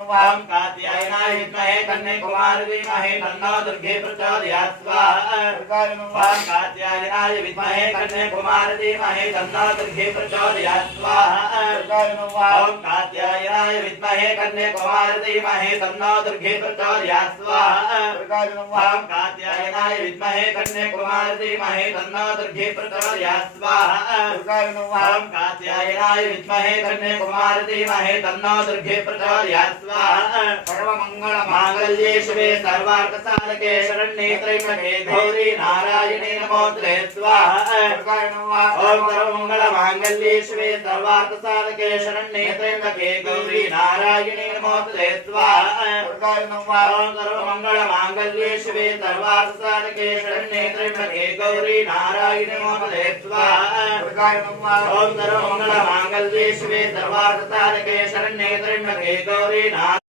ओम कात्यायनाय विद्महे कन्याकुमारी धीमहि तन्नो दुर्गे प्रचोदयात् स्वाहा। ओम कात्यायनाय विद्महे कन्याकुमारी धीमहि तन्नो दुर्गे प्रचोदयात् स्वाहा। ओम कात्यायनाय विद्महे कन्याकुमारी धीमहि तन्नो दुर्गे प्रचोदयात् स्वाहा। ओम कात्यायनाय विद्महे कन्याकुमारी धीमहि तन्नो दुर्गे प्रचोदयात् स्वाहा। ओम कात्यायनाय विद्महे कन्याकुमारी धीमहि तन्नो दुर्गे प्रचोदयात् सर्वमंगल मांगल्ये शिवे सर्वार्थ साधके शरण्ये त्र्यंबके गौरी नारायणे नमोस्तुते स्वाहा। ओम सर्वमंगल मांगल्ये शिवे सर्वार्थ साधके शरण्ये त्र्यंबके गौरी नारायणे नमोस्तुते स्वाहा। ओम सर्वमंगल मांगल्ये शिवे सर्वार्थ साधके शरण्ये त्र्यंबके गौरी नारायणे नमोस्तुते स्वाहा। ओम सर्वमंगल मांगल्ये शिवे सर्वार्थ साधके शरण्ये त्र्यंबके गौरी